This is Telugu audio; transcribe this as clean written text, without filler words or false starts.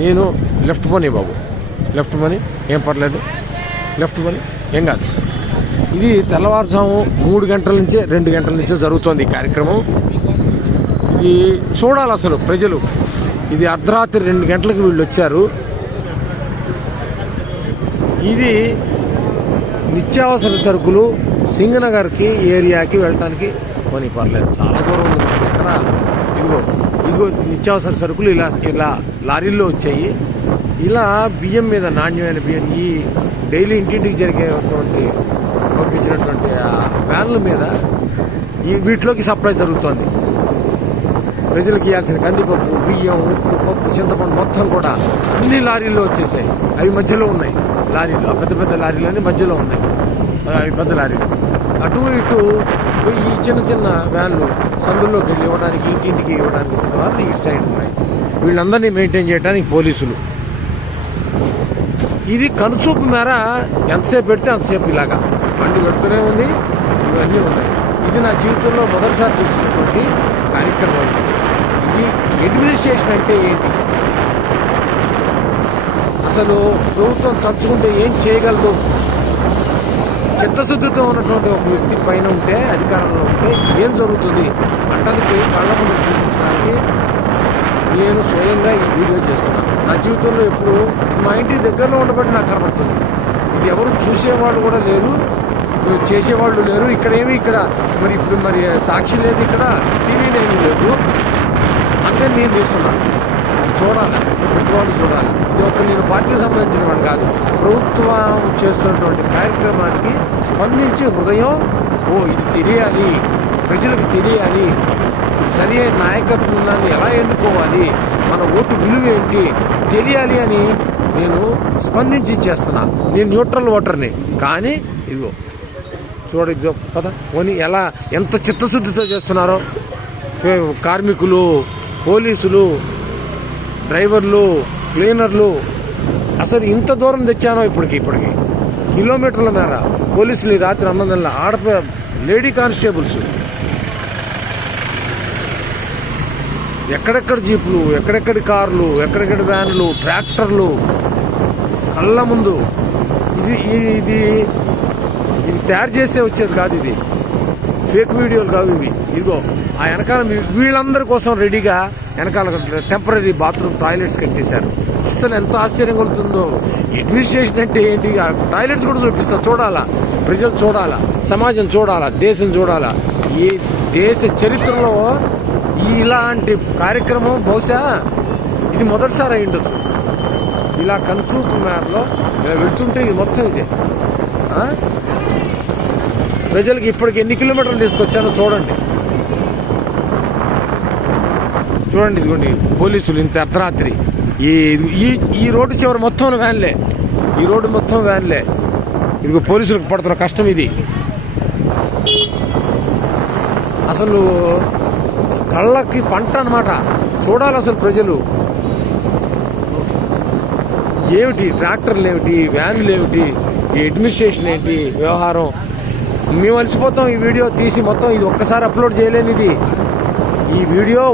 నేను లెఫ్ట్ పోనీ బాబు, లెఫ్ట్ పోనీ, ఏం పర్లేదు, లెఫ్ట్ పోనీ, ఏం కాదు. ఇది తెల్లవారుజాము 3 గంటల నుంచే 2 గంటల నుంచే జరుగుతోంది ఈ కార్యక్రమం. ఇది చూడాలి అసలు ప్రజలు. ఇది అర్ధరాత్రి 2 గంటలకు వీళ్ళు వచ్చారు. ఇది నిత్యావసర సరుకులు సింగనగర్కి ఏరియాకి వెళ్ళటానికి కొని పర్లేదు, చాలా దూరం ఉంది. ఎక్కడ ఇదిగో నిత్యావసర సరుకులు ఇలా లారీల్లో వచ్చాయి. ఇలా బియ్యం మీద, నాణ్యమైన బియ్యం, ఈ డైలీ ఇంటింటికి జరిగేటువంటి పంపించినటువంటి వ్యాన్ల మీద వీటిలోకి సప్లై జరుగుతోంది. ప్రజలకు ఇవ్వాల్సిన కందిపప్పు, బియ్యం, ఉప్పు, పప్పు, చింతపండు మొత్తం కూడా అన్ని లారీల్లో వచ్చేసాయి. అవి మధ్యలో ఉన్నాయి లారీలు, పెద్ద పెద్ద లారీలు మధ్యలో ఉన్నాయి. అవి పెద్ద లారీలు. అటు ఇటు ఈ చిన్న చిన్న వ్యాన్లు సందుల్లోకి వెళ్ళి ఇవ్వడానికి, ఇంటింటికి ఇవ్వడానికి వచ్చిన వాళ్ళు ఇటు సైడ్ ఉన్నాయి. వీళ్ళందరినీ మెయింటైన్ చేయడానికి పోలీసులు. ఇది కనుచూపు మేర ఎంతసేపు పెడితే అంతసేపు ఇలాగా బండి పెడుతూనే ఉంది. ఇవన్నీ ఉన్నాయి. ఇది నా జీవితంలో మొదటిసారి చూస్తున్నటువంటి కార్యక్రమం. ఇది అడ్మినిస్ట్రేషన్ అంటే ఏంటి, అసలు ప్రభుత్వం తలుచుకుంటే ఏం చేయగలదు? చిత్తశుద్ధితో ఉన్నటువంటి ఒక వ్యక్తి పైన ఉంటే, అధికారంలో ఉంటే ఏం జరుగుతుంది అంటానికి కళ్ళ ముందు చూపించడానికి నేను స్వయంగా ఈ వీడియో చేస్తున్నాను. నా జీవితంలో ఎప్పుడు మా ఇంటి దగ్గరలో ఉండబట్టి నాకు కనబడుతుంది. ఇది ఎవరు చూసేవాళ్ళు కూడా లేరు, చేసేవాళ్ళు లేరు. ఇక్కడ మరి ఇప్పుడు సాక్షి లేదు, ఇక్కడ టీవీ లేదు. అంటే నేను చేస్తున్నాను. చూడాలి, ప్రతి వాళ్ళు చూడాలి. ఇది నేను పార్టీకి సంబంధించిన వాడు కాదు. ప్రభుత్వం చేస్తున్నటువంటి కార్యక్రమానికి స్పందించి హృదయం, ఇది తెలియాలి, ప్రజలకు తెలియాలి, సరి అయిన నాయకత్వాన్ని ఎలా ఎన్నుకోవాలి, మన ఓటు విలువ ఏంటి తెలియాలి అని నేను స్పందించి చేస్తున్నాను. నేను న్యూట్రల్ ఓటర్ని. కానీ ఇదిగో చూడ పద ఓని ఎంత చిత్తశుద్ధితో చేస్తున్నారో కార్మికులు, పోలీసులు, డ్రైవర్లు, క్లీనర్లు. అసలు ఇంత దూరం తెచ్చానో ఇప్పటికి కిలోమీటర్ల మేర పోలీసులు ఈ రాత్రి 9 గంటల లేడీ కానిస్టేబుల్స్, ఎక్కడెక్కడ జీపులు, ఎక్కడెక్కడి కార్లు, ఎక్కడెక్కడి వ్యాన్లు, ట్రాక్టర్లు కళ్ళ ముందు. ఇది తయారు చేస్తే వచ్చేది కాదు. ఇది ఫేక్ వీడియోలు కావు ఇవి. ఇదిగో ఆ వెనకాల వీళ్ళందరి కోసం రెడీగా వెనకాల టెంపరీ బాత్రూమ్ టాయిలెట్స్ కట్టేశారు. అసలు ఎంత ఆశ్చర్యం కలుగుతుందో. అడ్మినిస్ట్రేషన్ అంటే ఏంటి? టాయిలెట్స్ కూడా చూపిస్తా. చూడాలా, ప్రజలు చూడాలా, సమాజం చూడాలా, దేశం చూడాలా. ఈ దేశ చరిత్రలో ఇలాంటి కార్యక్రమం బహుశా ఇది మొదటిసారి అయ్యిండదు. ఇలా కనుచూపు మేరలో వెళ్తుంటే ఇది మొత్తం ఇదే. ప్రజలకు ఇప్పటికి ఎన్ని కిలోమీటర్లు తీసుకొచ్చానో చూడండి. ఇదిగోండి పోలీసులు ఇంత అర్ధరాత్రి ఈ రోడ్డు చివరి మొత్తం వ్యాన్లే, ఈ రోడ్డు మొత్తం వ్యాన్లే. ఇదిగో పోలీసులకు పడుతున్న కష్టం ఇది. అసలు కళ్ళకి పంట అన్నమాట. చూడాలి అసలు ప్రజలు. ఏమిటి ట్రాక్టర్లు, ఏమిటి వ్యాన్లు, ఏమిటి ఈ అడ్మినిస్ట్రేషన్ ఏంటి వ్యవహారం. మేము అలసిపోతాం ఈ వీడియో తీసి మొత్తం. ఇది ఒక్కసారి అప్లోడ్ చేయలేనిది ఈ వీడియో.